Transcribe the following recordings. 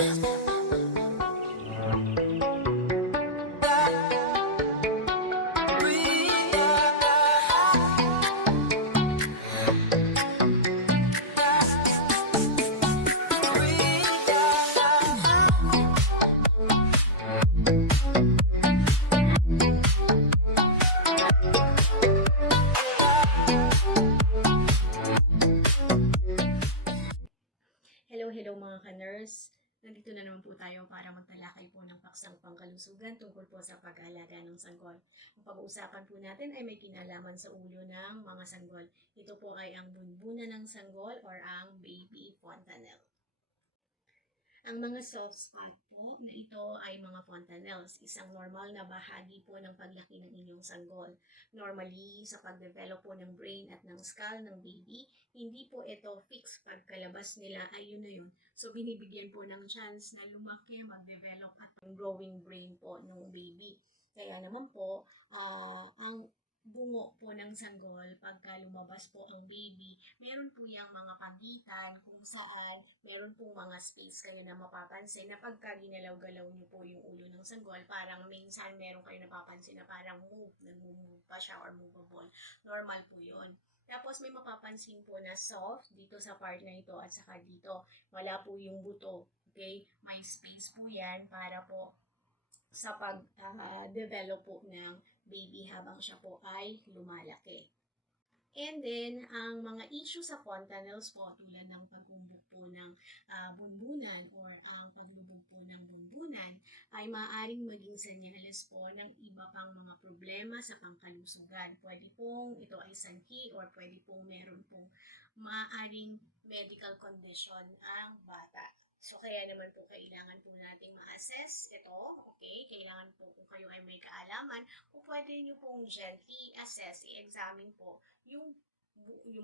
Hello mga ka-nurse. Nandito na naman po tayo para magtalakay po ng paksang pangkalusugan tungkol po sa pag-aalaga ng sanggol. Ang pag-uusapan po natin ay may kinalaman sa ulo ng mga sanggol. Ito po ay ang bunbunan ng sanggol or ang baby fontanelle. Ang mga soft spot po na ito ay mga fontanelles, isang normal na bahagi po ng paglaki ng inyong sanggol. Normally, sa pag-develop po ng brain at ng skull ng baby, hindi po ito fixed pagkalabas nila ay yun na yun. So, binibigyan po ng chance na lumaki, mag-develop at ang growing brain po ng baby. Kaya naman po, ang bungo po ng sanggol, pagka lumabas po ang baby, meron po yung mga pagitan kung saan meron po mga space kayo na mapapansin na pagka ginalaw-galaw niyo po yung ulo ng sanggol, parang minsan meron kayo napapansin na parang nag-move pa siya or movable. Normal po yun. Tapos may mapapansin po na soft dito sa part na ito at saka dito. Wala po yung buto. Okay? May space po yan para po sa pag-develop po ng baby habang siya po ay lumalaki. And then, ang mga issue sa fontanelles po tulad ng pagbumbog po ng bunbunan or ang paglubog po ng bunbunan ay maaaring maging senyales po ng iba pang mga problema sa pangkalusugan. Pwede pong ito ay sanhi or pwede pong meron pong maaaring medical condition ang bata. So, kaya naman po kailangan po nating ma-assess ito, okay? Kailangan po kung kayo ay may kaalaman, kung pwede nyo pong gently assess, i-examine po yung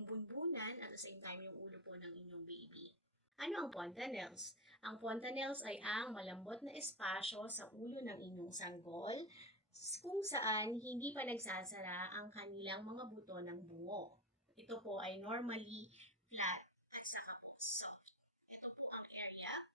bunbunan at the same time yung ulo po ng inyong baby. Ano ang fontanelles? Ang fontanelles ay ang malambot na espasyo sa ulo ng inyong sanggol kung saan hindi pa nagsasara ang kanilang mga buto ng bungo. Ito po ay normally flat at saka po soft. Ito po ang area.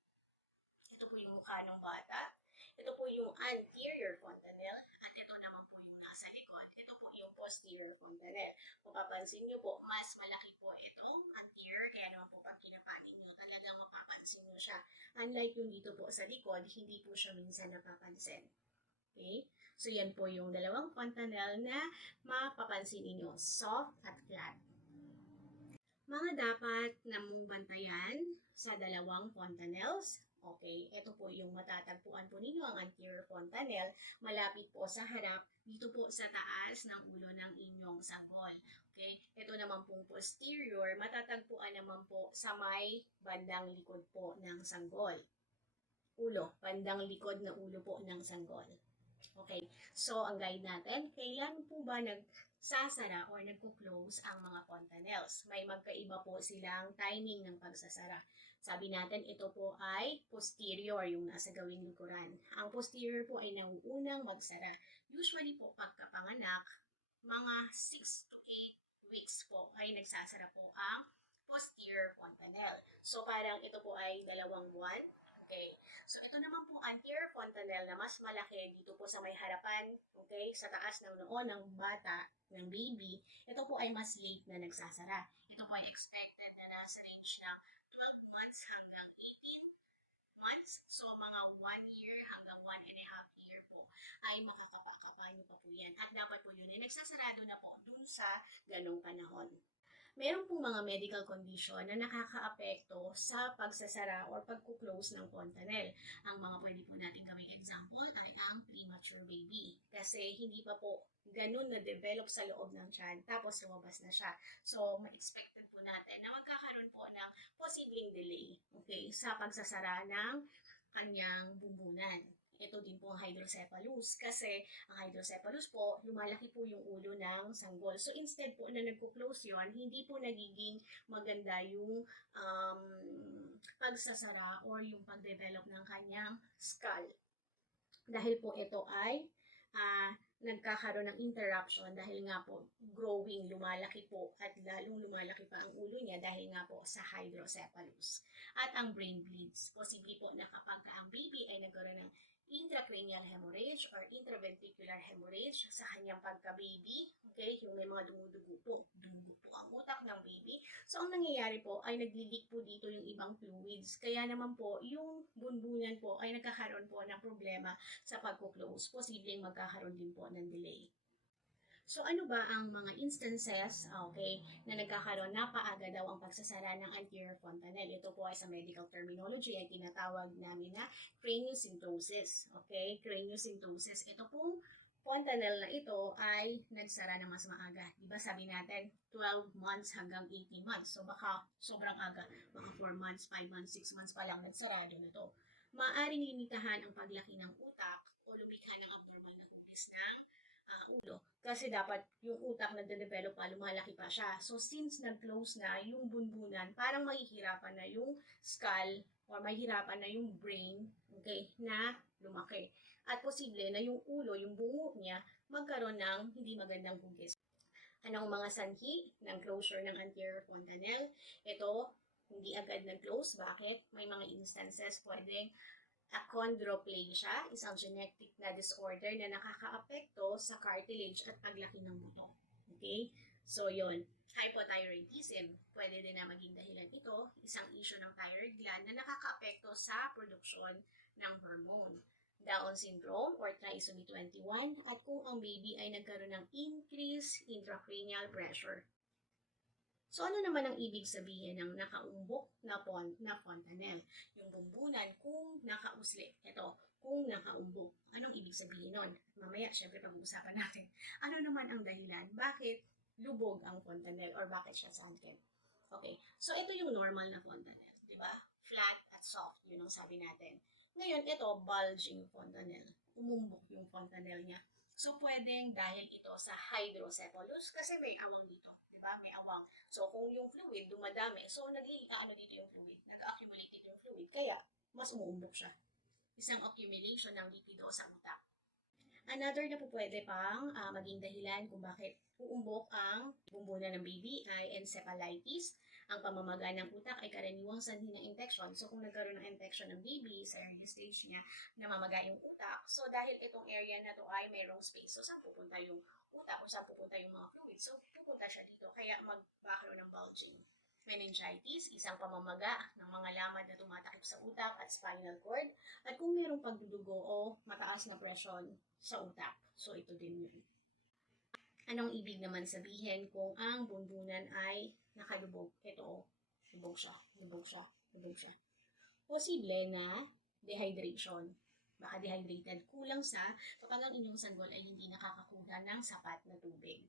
Ito po yung mukha ng bata. Ito po yung anterior fontanelle at ito naman po yung nasa likod. Ito po yung posterior fontanelle. Kung papansin nyo po, mas malaki po itong anterior, kaya naman po pag kinapanin nyo, talagang mapapansin nyo siya. Unlike yung dito po sa likod, hindi po siya minsan napapansin. Okay? So, yan po yung dalawang fontanelle na mapapansin ninyo, soft at flat. Mga dapat namong bantayan sa dalawang fontanelles. Okay, ito po yung matatagpuan po ninyo ang anterior fontanelle, malapit po sa harap, dito po sa taas ng ulo ng inyong sanggol. Okay, ito naman pong posterior, matatagpuan naman po sa may bandang likod po ng sanggol. Ulo, bandang likod na ulo po ng sanggol. Okay, so ang guide natin, kailan po ba nagsasara or nagko-close ang mga fontanelles? May magkaiba po silang timing ng pagsasara. Sabi natin, ito po ay posterior, yung nasa gawing likuran. Ang posterior po ay nauunang magsara. Usually po pagkapanganak, mga 6 to 8 weeks po ay nagsasara po ang posterior fontanelle. So parang ito po ay 2 buwan. Okay. So, ito naman po anterior fontanelle na mas malaki dito po sa may harapan, okay, sa taas ng noo ng bata, ng baby. Ito po ay mas late na nagsasara. Ito po ay expected na nasa range ng 12 months hanggang 18 months. So, mga 1 year hanggang 1.5 year po ay makakapakapa nyo pa po yan. At dapat po yun ay nagsasarado na po dun sa ganong panahon. Meron pong mga medical condition na nakakaapekto sa pagsasara or pagkuklose ng fontanelle. Ang mga pwede po natin gawing example ay ang premature baby. Kasi hindi pa po ganun na-develop sa loob ng tiyan, tapos lumabas na siya. So, ma-expected po natin na magkakaroon po ng posibleng delay, okay, sa pagsasara ng kanyang bunbunan. Ito din po ang hydrocephalus kasi ang hydrocephalus po, lumalaki po yung ulo ng sanggol. So instead po na nagko-close yon, hindi po nagiging maganda yung pagsasara or yung pag-develop ng kanyang skull. Dahil po ito ay nagkakaroon ng interruption dahil nga po growing, lumalaki po at lalong lumalaki pa ang ulo niya dahil nga po sa hydrocephalus. At ang brain bleeds. Posible po na kapag ang baby ay nagkaroon ng intracranial hemorrhage or intraventricular hemorrhage sa kanyang pagka-baby, okay, yung may mga dumudugo po ang utak ng baby. So, ang nangyayari po ay nagli-leak po dito yung ibang fluids. Kaya naman po, yung bunbunan po ay nagkakaroon po ng problema sa pagko-close. Posibleng magkakaroon din po ng delay. So, ano ba ang mga instances, okay, na nagkakaroon na paaga daw ang pagsasara ng anterior fontanelle? Ito po ay sa medical terminology ay tinatawag namin na craniosynthosis. Okay, craniosynthosis. Ito pong fontanelle na ito ay nagsara na mas maaga. Diba sabi natin, 12 months hanggang 18 months. So, baka sobrang aga. Baka 4 months, 5 months, 6 months pa lang nagsarado na to. Maaring limitahan ang paglaki ng utak o lumikha ng abnormal na hugis ng ulo. Kasi dapat yung utak nagde-develop pa, lumalaki pa siya. So, since nag-close na yung bunbunan, parang mahihirapan na yung skull or mahihirapan na yung brain, okay, na lumaki. At posible na yung ulo, yung bungo niya, magkaroon ng hindi magandang hugis. Anong mga sanhi ng closure ng anterior fontanelle? Ito, hindi agad nag-close. Bakit? May mga instances pwedeng achondroplasia, isang genetic na disorder na nakakaapekto sa cartilage at paglaki ng buto. Okay? So, yun. Hypothyroidism, pwede din na maging dahilan ito, isang issue ng thyroid gland na nakakaapekto sa produksyon ng hormone. Down syndrome or trisomy 21 at kung ang baby ay nagkaroon ng increased intracranial pressure. So, ano naman ang ibig sabihin ng nakaumbok na fontanelle? Yung bumbunan kung nakausli. Ito, kung nakaumbok. Anong ibig sabihin nun? Mamaya, syempre, pag-uusapan natin. Ano naman ang dahilan? Bakit lubog ang fontanelle or bakit siya sunken? Okay, so ito yung normal na fontanelle, di ba? Flat at soft, yun ang sabi natin. Ngayon, ito, bulging fontanelle. Umumbok yung fontanelle niya. So, pwedeng dahil ito sa hydrocephalus kasi may awang dito. Diba? May awang. So, kung yung fluid dumadami, so dito yung fluid. Nag-accumulate yung fluid. Kaya, mas umuumbok siya. Isang accumulation ng lipido sa utak. Another na po pwede pang maging dahilan kung bakit uumbok ang bumbunan ng baby ay encephalitis. Ang pamamaga ng utak ay karaniwang sanhi ng infection. So, kung nagkaroon ng infection ng baby sa early stage niya, namamaga yung utak. So, dahil itong area na to ay mayroong space, so saan pupunta yung utak o saan pupunta yung mga fluids? So, pupunta siya dito. Kaya magkakaroon ng bulging. Meningitis, isang pamamaga ng mga laman na tumatakip sa utak at spinal cord. At kung mayroong pagdudugo o mataas na presyon sa utak. So, ito din yun. Anong ibig naman sabihin kung ang bunbunan ay nakalubog? Ito, lubog siya. Posible na dehydration. Baka dehydrated. Kulang sa kapag ang inyong sanggol ay hindi nakakakuha ng sapat na tubig.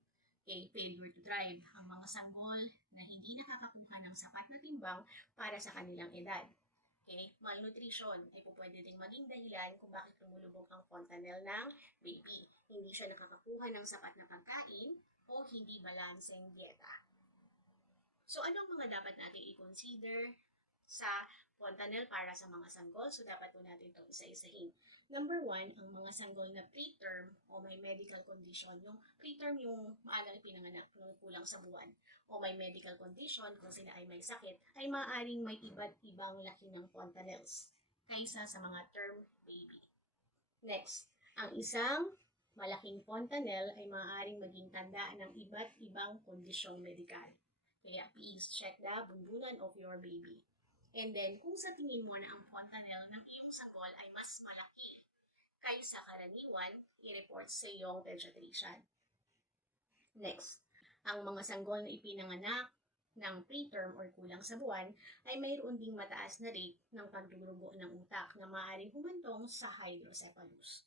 Okay, failure to drive. Ang mga sanggol na hindi nakakakuha ng sapat na timbang para sa kanilang edad. Okay, malnutrition ay pwede ding maging dahilan kung bakit lumulubog ang fontanelle ng baby. Hindi siya nakakakuha ng sapat na pagkain o hindi balancing dieta. So, anong mga dapat natin i-consider sa fontanelle para sa mga sanggol? So, dapat po natin itong isa-isahin. Number 1, ang mga sanggol na preterm o may medical condition. Yung preterm yung maagang ipinanganak, yung kulang sa buwan. O may medical condition, kung sila ay may sakit, ay maaaring may iba't ibang laki ng fontanelles kaysa sa mga term baby. Next, ang isang malaking fontanelle ay maaaring maging tanda ng iba't ibang kondisyong medikal. Kaya please check the bunbunan of your baby. And then, kung sa tingin mo na ang fontanelle ng iyong sanggol ay mas malaki kaysa karaniwan, i-report sa iyong pediatrician. Next, ang mga sanggol na ipinanganak ng preterm or kulang sa buwan ay mayroon ding mataas na rate ng pagdurugo ng utak na maaaring humantong sa hydrocephalus.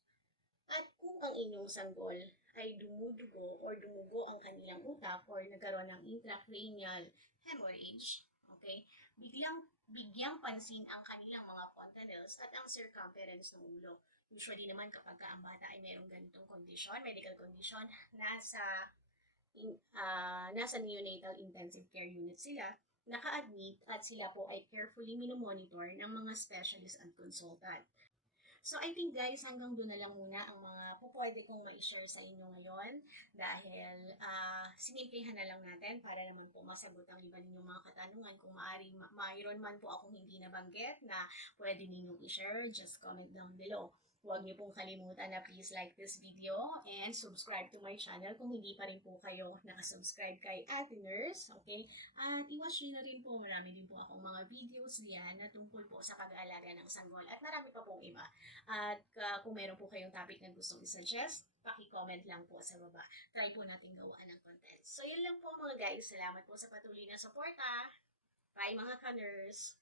At kung ang inyong sanggol ay dumudugo ang kanilang utak or nagkaroon ng intracranial hemorrhage, okay, bigyang pansin ang kanilang mga fontanelles at ang circumference ng ulo. Usually naman kapag ang bata ay mayroong ganitong condition, medical condition, nasa neonatal intensive care unit sila, naka-admit at sila po ay carefully minomonitor ng mga specialist at consultant. So I think guys, hanggang doon na lang muna ang mga pwede kong ma-share sa inyo ngayon dahil sinimplihan na lang natin para naman po masagot ang iba ninyong mga katanungan. Kung mayroon man po akong hindi nabanggit na pwede ninyong i-share, just comment down below. Huwag niyo pong kalimutan na please like this video and subscribe to my channel kung hindi pa rin po kayo nakasubscribe kay Ate Nurse, okay? At i-watch nyo na rin po, marami din po akong mga videos diyan na tungkol po sa pag-aalaga ng sanggol at marami pa pong iba. At kung meron po kayong topic na gustong i-suggest, paki-comment lang po sa baba. Try po natin gawaan ng content. So yun lang po mga guys, salamat po sa patuloy na suporta. Bye mga ka-nurse!